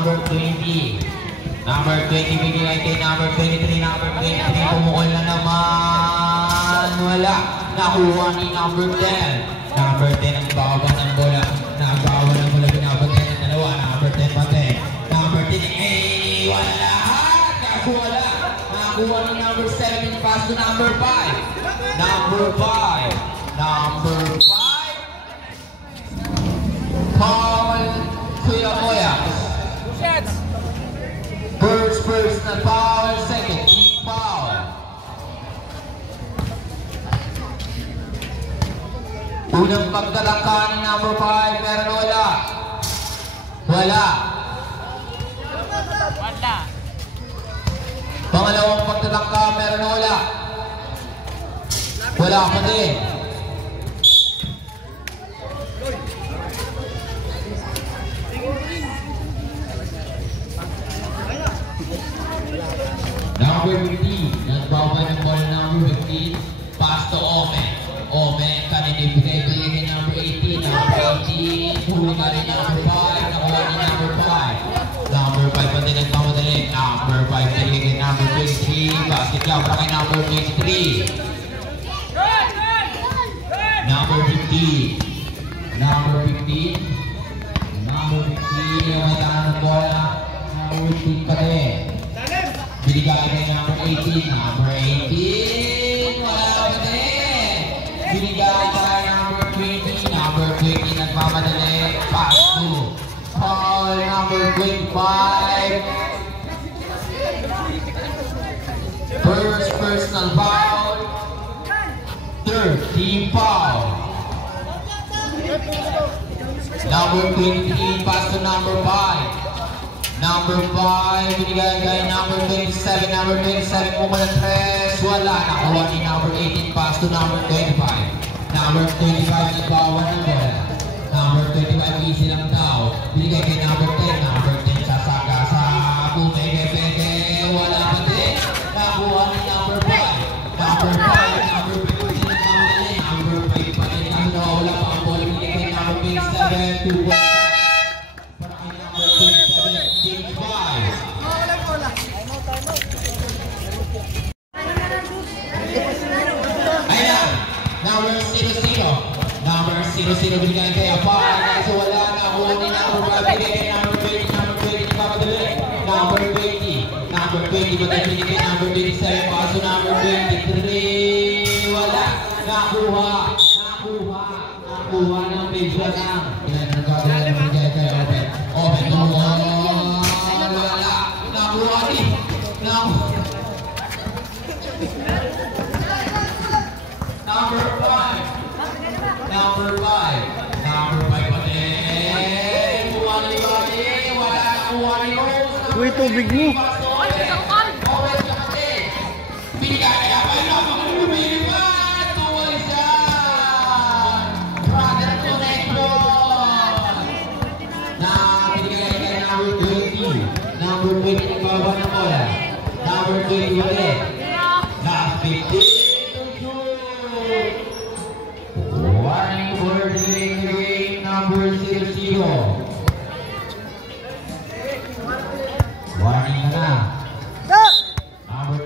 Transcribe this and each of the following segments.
number 20. Number 20 bigay kay number 23. Number 23 pumukol na naman. Wala. Nakuha ni number 10. Number 10 ang baba ng bola. Nagbawa ng bola. Binabagay ng dalawa. Number 10 pati. Number 10. Wala lahat. Wala. Nakuha ni number 7. Pass to number 5. Number 5. Number 5. Paul Kuya. First personal foul, second team foul. Unang pagdalangka ni number 5, meron wala. Wala. Pangalawang pagdalangka, meron wala. Wala pa din. Number 15, nagbawa ng ball number 15, pass to Ome. Ome, kanina ibigay kay number 18, number 18, huli ka rin number 5, nakuha ni number 5. Number 5 pati nagmamadali, number 5 nagigay kay number 23, basket lang para kay number 23. Number 15, number 15, yung may tangan ng bola, number 15 pa rin. Binigay kay number 18, number 18, wala pa din. Binigay kay number 20, number 20, nagmamadali, pass to Paul, number 25. First personal foul, third team foul. Number 23, pass to number 5. Number 5, binigay kay number 27. Number 27, pumala 3. Wala. Nakuha ni number 18. Pass to number 25. Number 25, nagbawa ng bola. Number 25, easy lang daw. Binigay kay number 10. Number 10, sasaka sa bumege-bege. Wala pa din. Nakuha ni number 5. Number 5, number 15, nagmamadali. Number 5 pa din. Wala pa ang bola. Binigay kay number 27. 2-1. Number 0-0 binigay kay Apal. Kaso wala na. Kuha ni number 5. Binigay kay number 20. Number 20 nagpapadali. Number 20. Number 20 batay binigay kay number 27. Kaso number 23. Wala. Nakuha ng medyo lang. Nagkakala na binigay kay Open. Open tumuha. Wala. Nakuha ni. Number 5. Number 5 pa din. Bumali-bali. Wala nakuha ni Rose. Uy, tubig mo. Open ka pati. Binigay kaya pa yun. Makakabili pa. Tuwal siya. Brother connection. Binigay kaya number 20. Number 20 nagbawa ng bola. Number 20 pa din. Last 15. Warning for delaying the game, number 0-0. Warning na. Number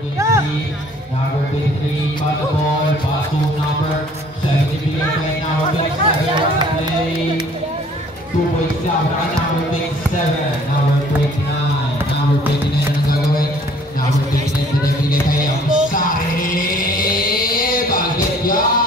23, pass the ball, pass to number 70, bigay kay number 27, play. 2 points down, number 27, number 29, number 29 ang gagawin. Number 29, bigay kay Sari. Bagit yan.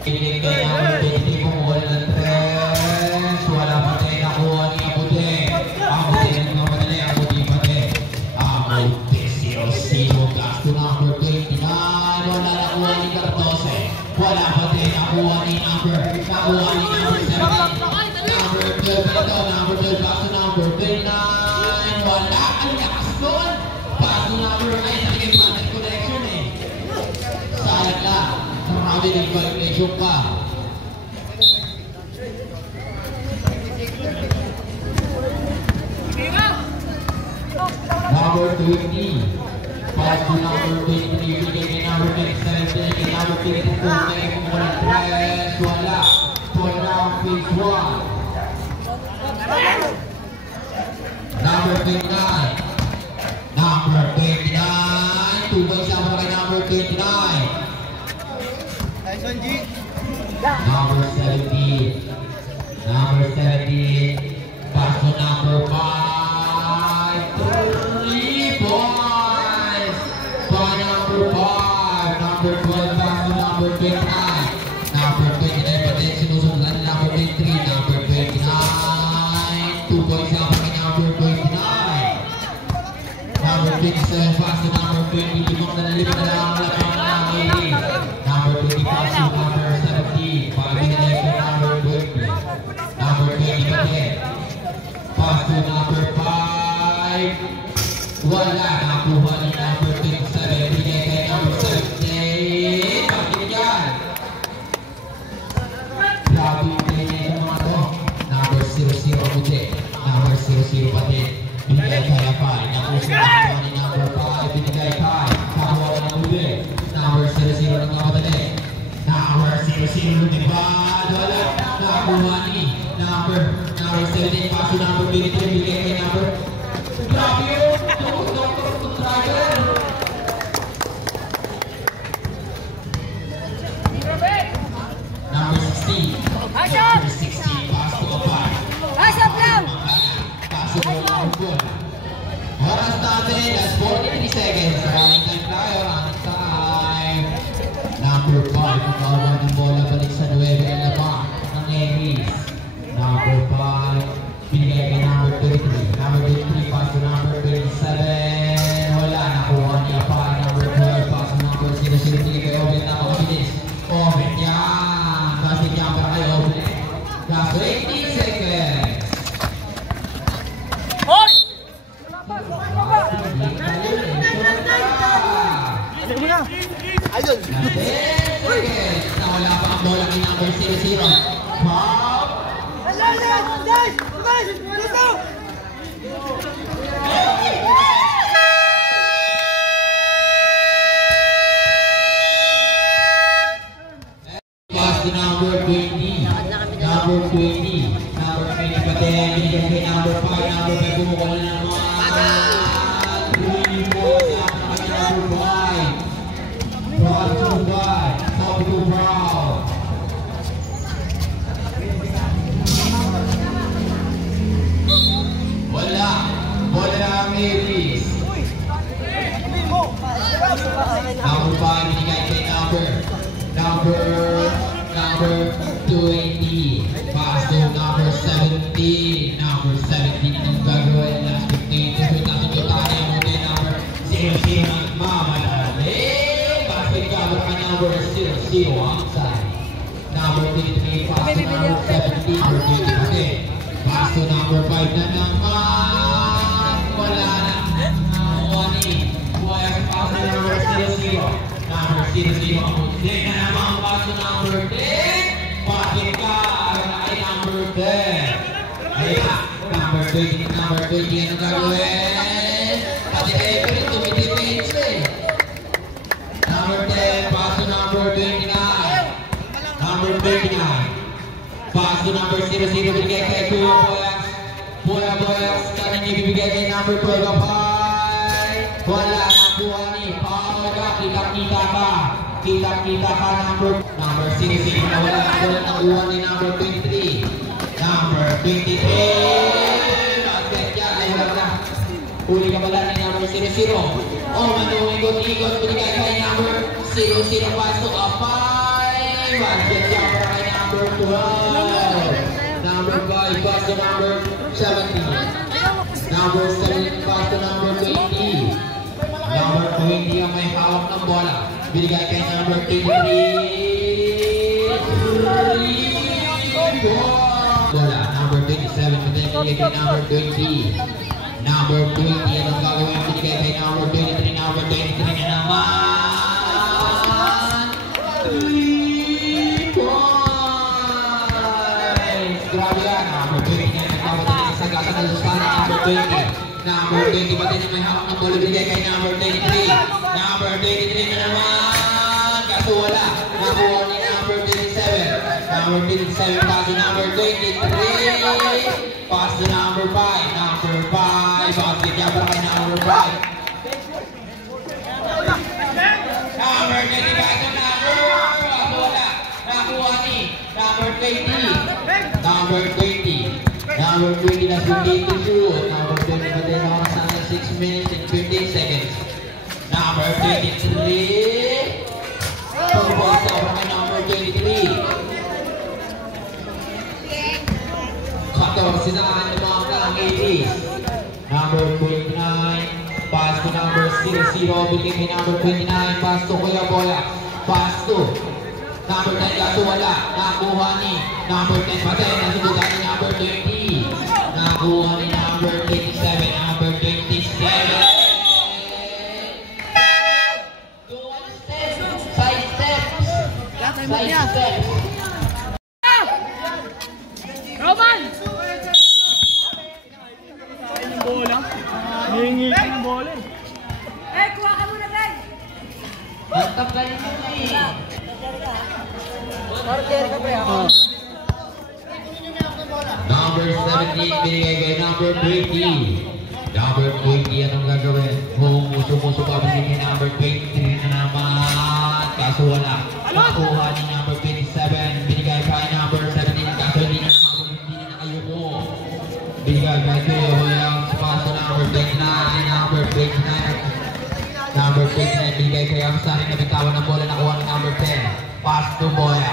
Binigay kay number 23, pumukol ng 3. Wala pa tayo nakuha ni Abude. Abude nagmamadali, Abude pa tayo. Abude 0-0, gas to number 29. Wala nakuha ni Cartose. Wala pa tayo nakuha ni number 17. Number 12 ito, number 12, gas to number 29. Wala ang lakas doon. Pass to number 9, talagang patent connection eh. Sayang lang. Marami ng qualification pa. Number 20. Pass to number 23. Binigay kay number 27. Binigay kay number 22. Binigay kung walang press. Wala. For now, phase 1. 29. Number 29. 2 points lang para kay number 29. Number 17. Number 17. Pass to number 5. 3 points. By number 5. Number 12. Pass to number 29. Number 29 pa din sinusundan ng number 23. Number 29. 2 points lang para kay number 29. Number 27 pass to number 20. Limang na nalipad na lang ang lapang ng 80. Number 20 pass to number 17. Pag-binalik to number 20. Number 20 pa din. Pass to number 5. Wala. Nakuha ni number 27. Binigay kay number 17. Pag-binigyan. Grabe yung binigay ng mga to. Number 00 puti. Number 00 pa din. Binigay kay Apay. Nakuha ni number 5. Binigay kay. Kakuha ka ng uli. Number 00 ng kapatid. Number 00 diba? Wala. Nakuha ni number 17. Paso number 23. Binigay kay number. Grabe yun. Number 16. Number 16. Paso Apay. Paso number 4. Oras natin, that's 43 seconds. Running time tayo, running time. Number 5, nakawan ng bola balik sa 9 ang labang ng Aries. Number 5, binigay kay number 33. Number 33, pass to number 27. Wala, nakuha niya pa. Number 12, pass to number 00. Binigay kay Oben, napakabilis. Oben, yan. Kasi niya para kay Oben. Last 18 seconds. Ayun. Nawala pa ang bola kay number 00. Pop! Pass to number 20. Number 20. Number 20 pa din. Binigyan kay number 5. Number 5 bumukol na ng mga 3 points. Number 5. Brown to wide, top to brown. Wala. Bola na ang Aries. Number 5, binigay kay number 20. Pass to number 17. Number 17 ang gagawin. Last 15. Tapos tayo mo din number 00 nagmamadali. Number 00 outside. Number 23, pass to number 17. Number 20 pass to number 5 na naman. Wala na. Wani. Buhay ang pass to number 00. Number 00 ang puti na naman. Pass to number 10. Bakit ka? Ay number 10. Ayan. Number 20. Number 20 ano gagawin? Pati Everett tumitipid siya eh. Number 10, pass to number 29. Number 29. Pass to number 00, bibigay kay Kuya Boyax. Kuya Boyax, kanan niya bibigay kay number 12 ang pie. Wala na buha ni Paul ka, kita-kita ka. Kita-kita ka number 00 na wala na buha ng buha ni number 23. Number 23. Bakit yan, ay wala na. Uli ka pala ni number 00. Oh, manuwigot-igot, binigay kay number 00, pass to a 5. Bakit yan para kay number 12. Number 5, pass to number 17. Number 7, pass to number 20. Number 20 ang may hawak ng bola. Binigay kay number 23. Bola, number 27, binigay kay number 20. Number 20, anong gagawin? Binigay kay number 23. Number 23 na naman. 3 points! Grabe yan. Number 20 na nagpapatid sa gasa ng Lusana. Number 20. Number 20 pati na may hawak ng bola. Binigay kay number 23. Number 23 na naman. Kaso wala. Nakuha ni number 27. Number 27 pass to number 23. Pass to number 5. Number 5. 5. Number 20 guys, wala. Nakuha ni number 20. Number 20. Number 20 na hindi to shoot. Number 20 pa din ako sa 6 minutes and 15 seconds. Number 23. Tumbos over kay number 23. Sakto, sinaan yung mga kang 80s. Number 29. Pass to number 00. Bigay kay number 29. Pass to Kuya Boya. Pass to number 10. Kaso wala. Nakuha ni number 10 pa din. Nasubukan ni number 20. Nakuha ni number 27. Number 27. Side steps. Roman! Ng bola. Hihingi ka ng bola. Kuha ka muna, Greg! Nagtanggalin mo eh. Marker ka ba yan? Number 17, binigay kay number 20. Number 20, anong gagawin? Humuso-muso pa binigay number 23 na naman. Kaso wala. Nakuha ni number 27. Binigay kay number 17. Kaso hindi na nakabot. Hindi na nakayuko. Binigay kay Kuya Williams. Paso number 29. Number 29. Number 29. Binigay kay Amsari na bitawan ng bola. Nakuha ni number 10. Pass to Boya.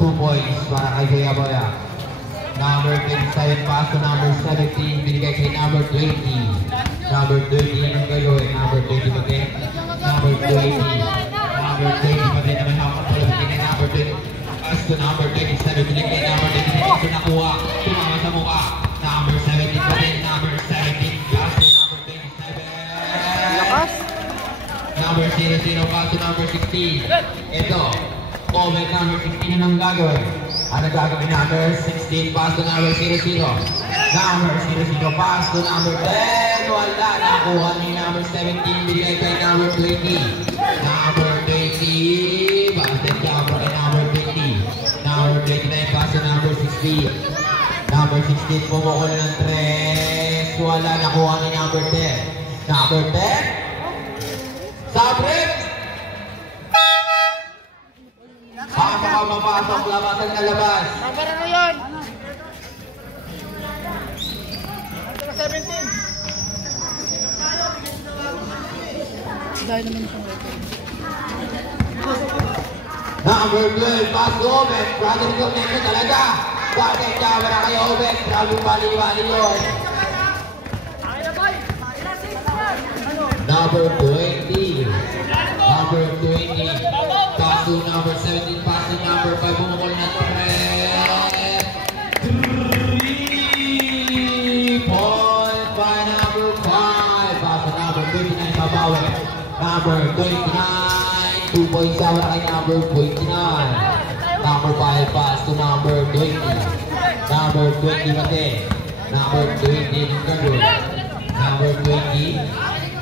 2 points para kay Kuya Boya. Number 27, pass to number 17, binigay kay number 20. Number 20, anong gagawin? Number 20 pa din. Number 20. Number 20 pa din naman hapon pala binigay kay number 20. Pass to number 27, binigay kay number 20. Kaso nakuha, tumama sa mukha. Number 17 pa din. Number 17, pass to number 27. Lakas? Number 00, pass to number 16. Ito, comment number 16 anong gagawin? Ano gagawin number 16, pass to number 00. Number 00, pass to number 10. Wala, nakuha ni number 17, binigay kay number 20. Number 20, basket jumper kay number 20. Number 29, pass to number 16. Number 16, pumukol ng 3. Wala, nakuha ni number 10. Number 10, Sabrit! Baka mapasok, labasan na labas. Number ano yun? Number 17. Dahil naman itong record. Number 12, pass to Oben. Brother Corneto talaga. Bakit kaya na kayo Oben? Grabe bali-bali yun. Number 20. Number 20. Pass to number 17. Pass to number 5. Bumukol na 3. 3 point by number 5. Pass to number 29. Babawi. Number 29. 2 points out kay number 29. Number 5. Pass to number 20. Number 20 pati. Number 20. Yung gagawin. Number 20.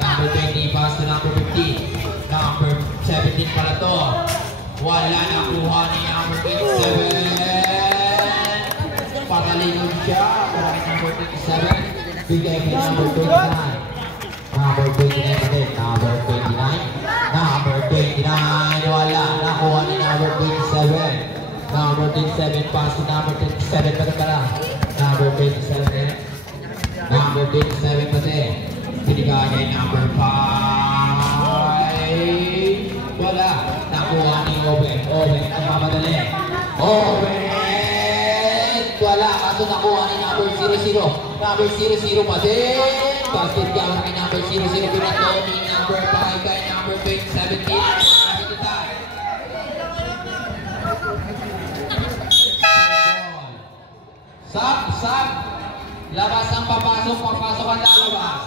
Number 20. Pass to number 15. Number 17 pala to. Wala na kuha ni number 27. Patalingon siya. Para kay number 27. Bigay kay number 29. Number 29 pa din. Number 29. Number 29. Wala. Nakuha ni number 27. Number 27. Pass to number 27 pa pala. Number 27 din. Number 27 pa din. Binigay kay number 5. Wala. Nakuha ni Oben. Oben ang mamadali. Oben! Wala. Kaso nakuha ni number 00. Number 00 pa din. Basket counter kay number 00. Pinato ni number 5 kay number 17. Sab! Labas ang papasok. Papasok ang lalabas.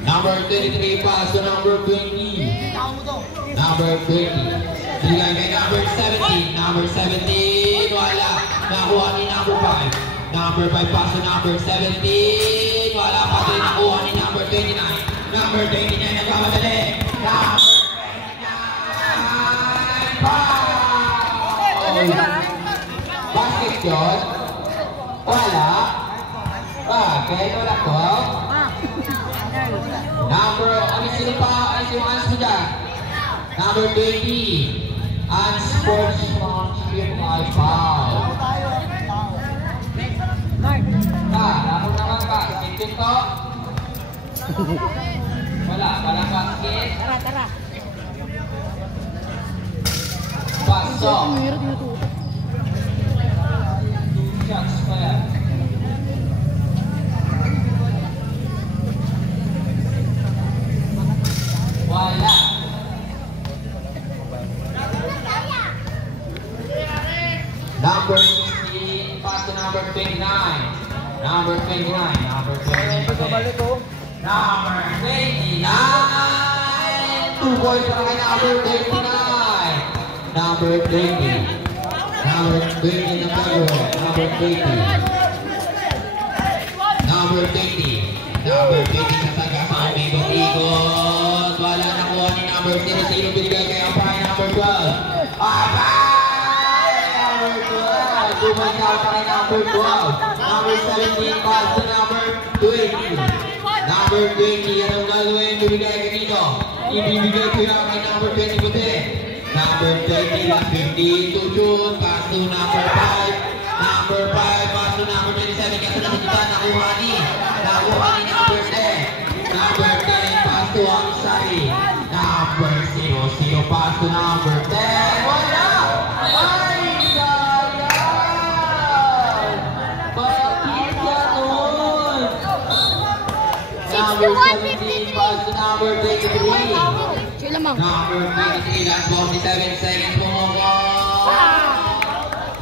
Number 23 pass to number 20. Number 20. Bigay kay number 17. Number 17. Wala. Nakuha ni number 5. Number 5 pass to number 17. Wala pa din. Nakuha ni number 29. Number 29 nagkamadali. Number 29. Foul! Basket yun? Wala. Bakit? Wala ko? si Hans mo dyan. Number 20. Hans Sportsmanship by foul. Lapot naman ka. Skip to. Walang basket. Tara. Pasok. 2 shots pa yan. Wala. Number 16, pass to number 29. Number 29. Number 29. Number 29. 2 points para kay number 29. Number 20. Number 20 na bago. Number 20. Number 20. Number 20 na taga sa aming ikot. Wala na kuha ni number 0. Sino binigay kay Apay? Number 12. Apay! Number 12. Bumagay pa kay number 12. Number 17 pass to number 20. Number 20. Yan ang gagawin. Bibigay kay dito. Ibibigay ko yan kay number 20 puti. Number 20 lang 50 to shoot. Pass to number 5. Number 5. Pass to number 27. Kasi nakikita nakuha ni number 10. Number 10. Pass to Angsari. Number 0. Pass to number 10. Wala! Ay! Sayang! Bakit ganun? Number 17. Pass to number 23. Number 23, last 47 seconds po mo.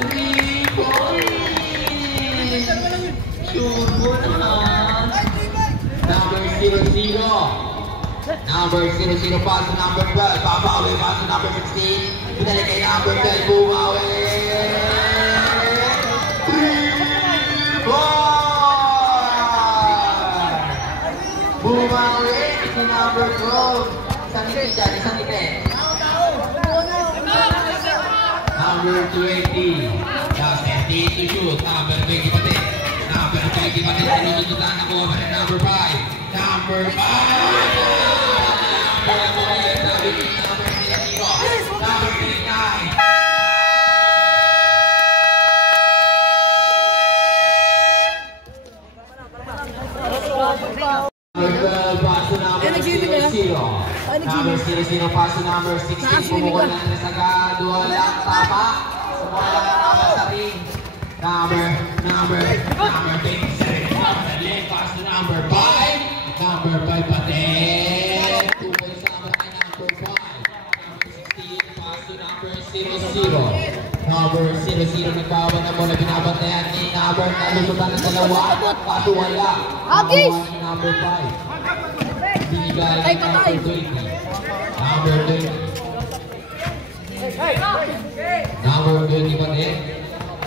3 points! Sure po naman. Number 00. Number 00, pass to number 12. Papawi, pass to number 16. Pinalik kay number 10. Bumawi! 3 points! Bumawi si number 12. Isang ngiti. Number 20. Just 10 to shoot. Number 20 pati. Number 20 pati. Sinusundutan ako pa rin number 5. Number 5. Number 39. Number 00 pass to number 16. Pumukul na rin sa agad. Walang tama. Sumula na tama sa ring. Number 27. Pass to number 5. Number 5 pati. 2 points naman kay number 5. Number 16 pass to number 00. Number 00 nagbawa na muna. Binabantayan ni number nalusutan ng dalawa. Pato wala. Nakakuha ni number 5. Binigay ni number 20. Number 20. Number 20 pati.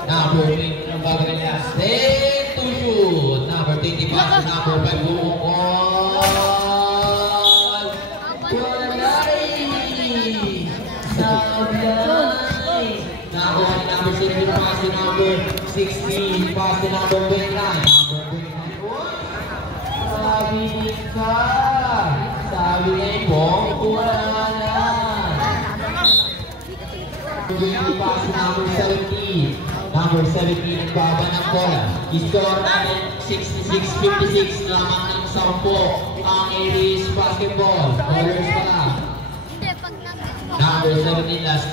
Number 20 ang bago nila. Stay to shoot. Number 20 pass to number 5. Bumukol. Walay. Sablay. Nakuha ni number 0 pass to number 16. Pass to number 29. Number 29. Sabi ka. Sabi niya po, wala na. Pass number 17. Number 17 ang baba ng bola. Score namin 66-56 lamang ng 10 ang Aries Basketball. Ballers pa lang. Number 17 last.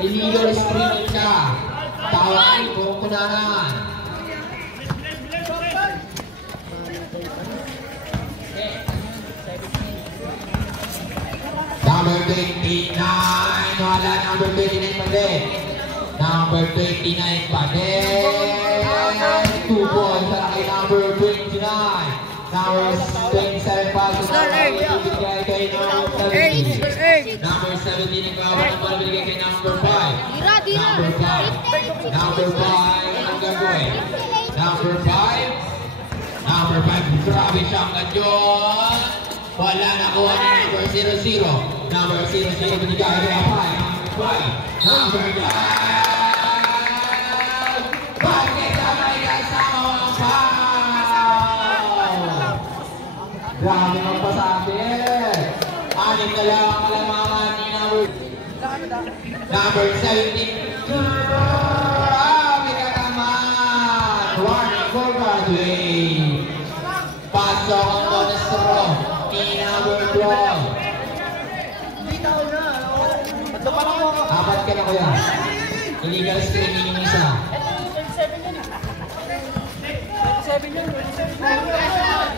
Illegal screening siya. Tawag po kunanan. Number 29. Wala number 29 pa din. Number 29 pa din. 2 points para kay number 29. Number 27 pa sa binigay kay number 17. Number 17 ang gawa ng bola binigay kay number 5. Number 5. Number 5 ang gagawin. Number 5. Number 5. Grabe siyang ganyan. Wala na kuha ni number 00. Number 00 binigay kay Apay. Number 5. Number 5. Bakit ang may Grabe magpasabi. Anim na lang ang kalamangan ni number 17. Grabe ka naman. Warning for graduate. Pasok ang monestro ni number 12. Apat ka na kuya. Illegal screening yung isa.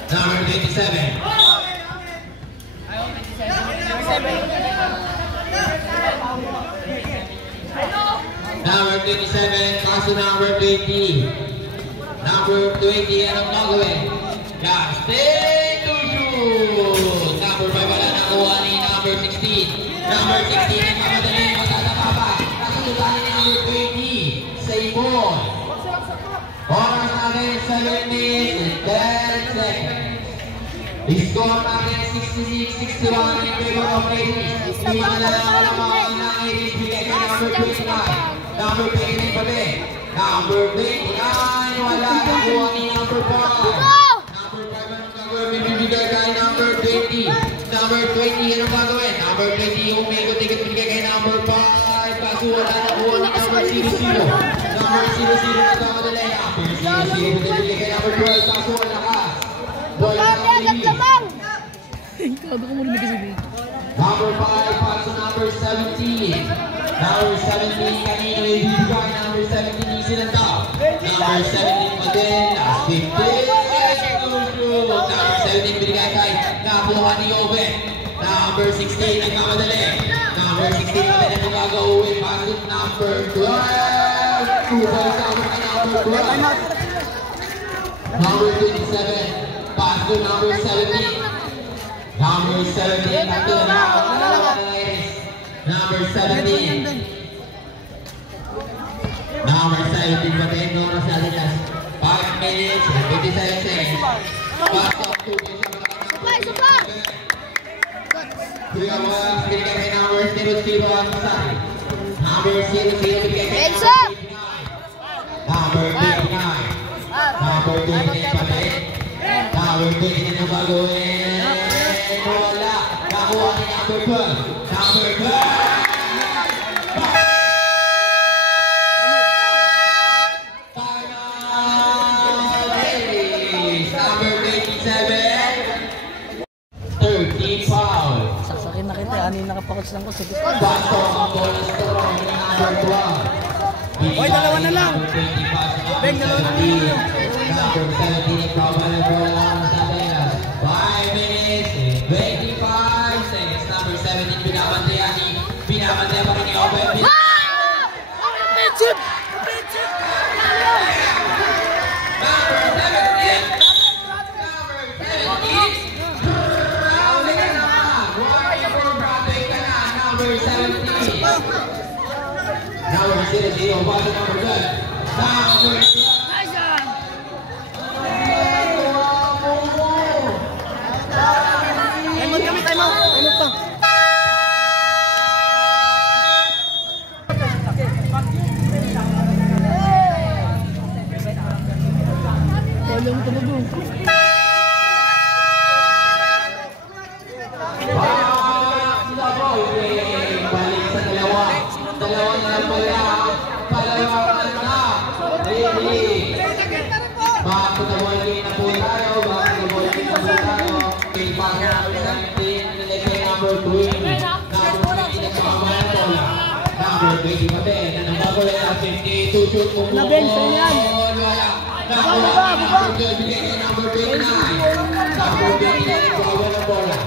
Number 27. Number 27, kaso number 20. Number 20, anong gagawin? Stay to shoot! Number 5 wala nakuha ni number 16. Number 16, ang mamadali, magtataka pa. Nakasutan ni number 20, same ball. Oras natin, 7 minutes and 10 seconds. Score natin 66-61 in favor of ladies. Lima na lang ang mga ng ladies. Bigay kay number 29. Number 29 pa din. Number 29, wala nakuha ni number 5. Number 5, anong gagawin? Bibigay kay number 20. Number 20, anong gagawin? Number 20, yung may ticket bigay kay number 5. Kaso wala nakuha ni number 00. Number 00 na kamadali. Number 00 bigay kay number 12. Kaso wala ka. Number 5, paso number 17. Number 17, kanino ibibigay? Number 17, easy lang daw. Number 17 pa din, last 15. Number 17, binigay kay nakuha ni Oben. Number 16, nagkamadali. Number 16 pa din ang magagawin. Paso number 12. Kusay sa mga number 12. Number 27. Paso number 17. Number 17, ito na number 17. Number 17, patin doon na sa alitas. 5 minutes, 57 seconds. Pasok, 2 minutes ang mga Supply! Kuya mo, binigay kay number 00 ang masari. Number 00, binigay kay Heads up! number 29. Number 29 patin. Number 29 ang gagawin. Wala. Nakuha ni number 12. Number 12. Time out. Ladies. Number 27. 13 foul. Saksakin na kita, anin nakapakots lang ko sa gusto. Basto ang bonus strong ni number 12. Hoy, dalawa na lang. Beng, dalawa na lang. Number 17. Ikaw na bola sa Vegas. 5 minutes. 25 seconds. Number 17, binabantayan pa rin ni Oben. Pitchip! Number 17. Grabe ka naman. Warning for grabe ka na. Number 17. Number 0-0. Basta number 12. Number 12. Time out pa. Walang tumugong. Balik sa dalawa. Dalawa na lang pala. Palawakan na. Really. Back to the ball game na po tayo. Back to the ball game na po tayo. Kay pass number 17. Nilagay number 20. Number 20 nagkakamaya na bola. Number 20 pa din. Ang bagoy na 52. Shoot mo mo. Wala. Nakuha ni number 12. Bigay kay number 29. Number 29 nagkakamaya na bola.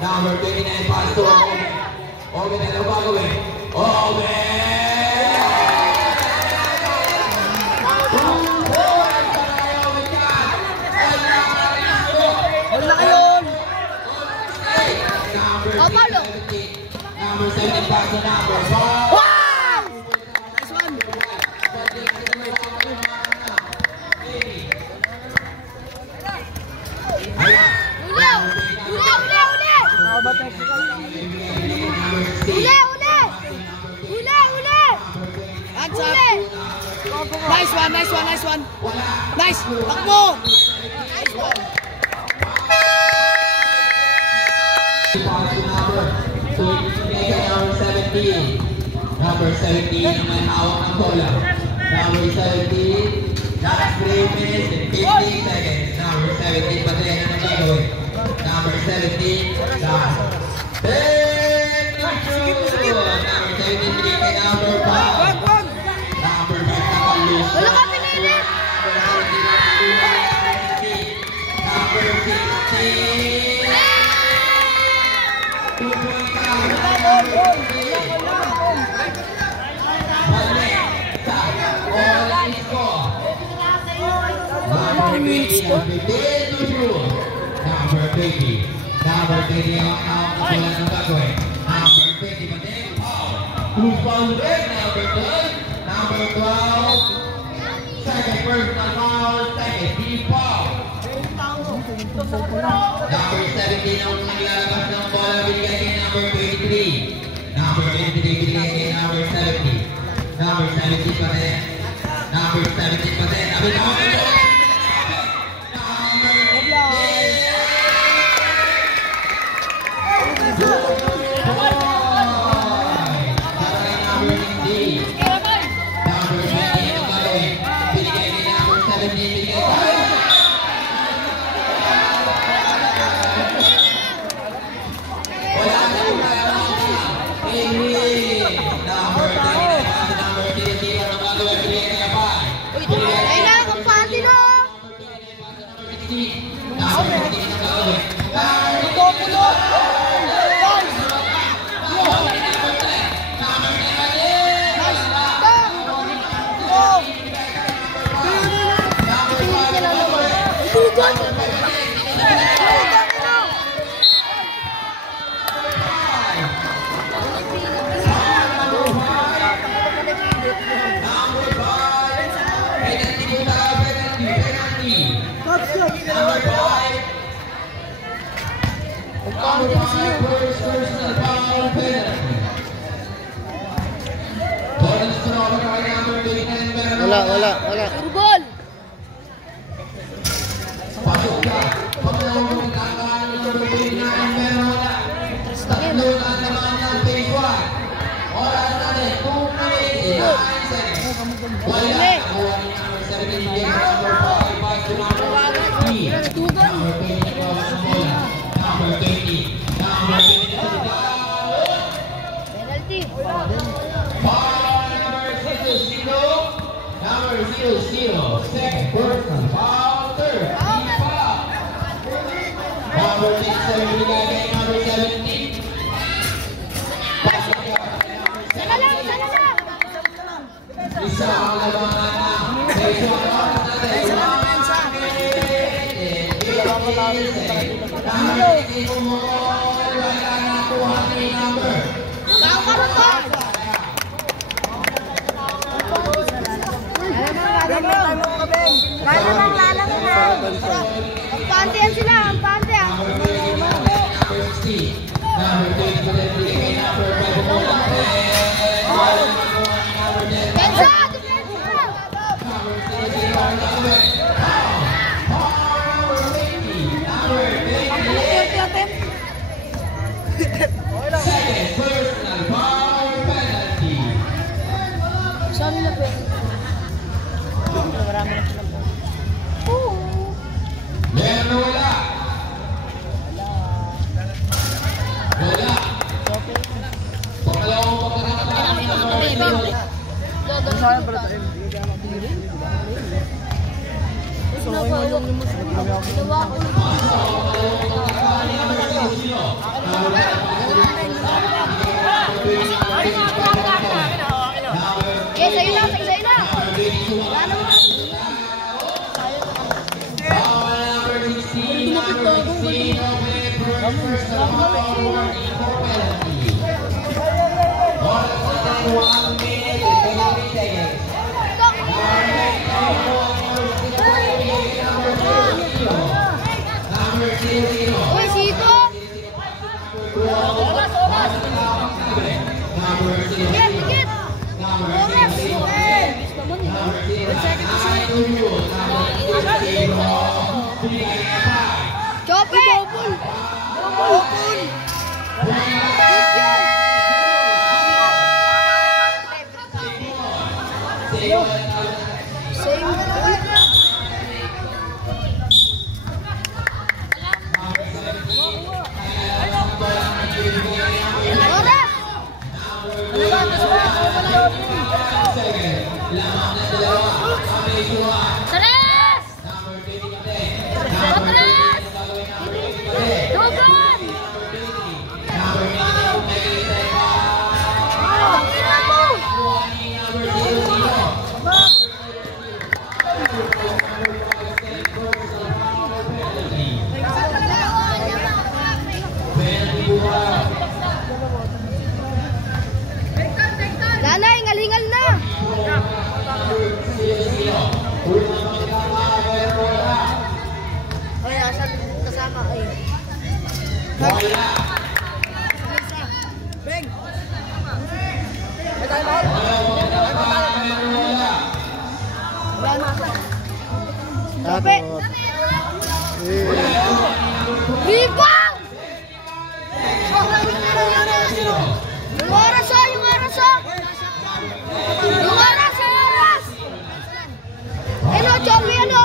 Number 29 pass to Oben. Oben na lang bagawin. Oben! Number 17 pass to number 5. Wow! Nice one! Nice one! Nice! Takbo! Nice one! Pass to number 17. Number 17 ang may hawak ng bola. Number 17, last 3 minutes and 15 seconds. Number 17, patayin na ng gagawin. Number 17, last 10 to shoot. Number 17, bigay kay number 5. Number 5 nakalus. Wala ka pinilit! Number 16. 2 points out. Number 20 ang wala ng gagawin. Number 20 patin. Who's foul red? Number 12. Number 12. Second personal foul. Second team foul. Number 17 ang naglalabas ng bola. Binigay kay number 23. Number 23 binigay kay number 70. Number 17 patin. Number 17 patin. Wala. Gol! Pasok ka. Pagkakaroon mo ng kakaan ng number 29, pero wala. Tatlo na naman ng phase 1. Oras natin, 2 minutes, 9 seconds. Wala. Nakuha ni number 17, game number 5, pass to number 3. Number 20, nakuha ng bola. Number 20. Number 20 na sa Penalty! foul number 00. Number 00. Second personal foul. Third team foul. Number 67 binigay kay number 17. Sana lang! Isa ang labangan na phase 1 oras natin. 1 minute. Number 18 umukol. Wala na kuha ni number. Lalang na! Ampante yan sila! Ampante ah! Number 60. Number 20 binigay kay number 5 umukol. Wala na kuha ni number 10. Benza! Number 60 ang gagawin. Number 20. Number 20. Second personal foul penalty. Saan nila po? Meron na wala. Wala. Pangalawang pagkakataon. Sa'yo na! Uy, Sito! Pikit! Chopper! Wala. Beng! Wala. Tape! Ribang! Yung oras oh, yung oras oh! Yung oras, yung oras! Ano, Choppy, ano?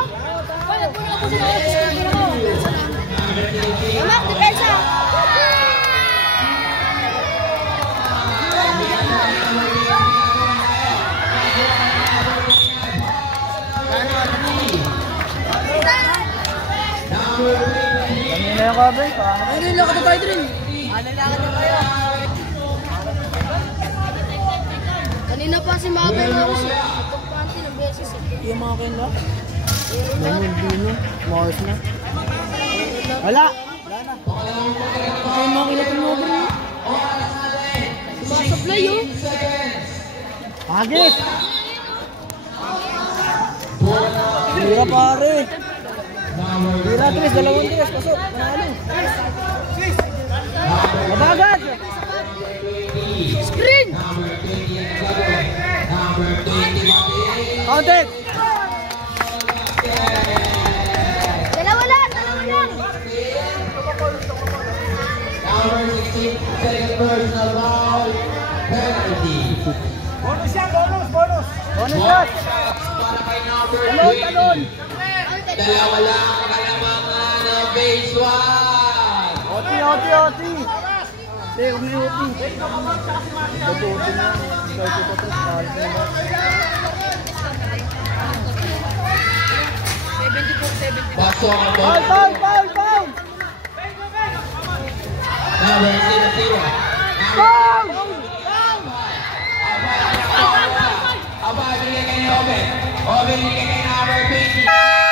Wala po na ako sa oras. Yamak, depensa! Kanina yung cover. Ano yung lakad na tayo rin? Ano yung lakad na tayo? Kanina pa si Mabel oras eh. Pagpanti ng beses eh. Yung mga kinla? Hindi na. Mars na. Wala! Wala na. Yung mga kinla mo ba? Sumasablay oh. Agis! Hira pare! Hira tres, dalawang tres, pasok, panalo. Mabagat! Screen! Counted! Dalawa lang, dalawa lang. Number 16, second personal foul, penalty. Bonus yan, bonus, bonus. Bonus shot! Para kay number Talon, 20. talon! Dalawa lang ang kalamangan ng base 1. Oti, oti, oti! Hindi, huwag na yung oti. Oti, oti na. Oti, oti, oti. Baso ang Foul, ball. foul, foul, foul! Number 0-0. Foul! Aba, binigay kay Oben. Oben, binigay kay number 20.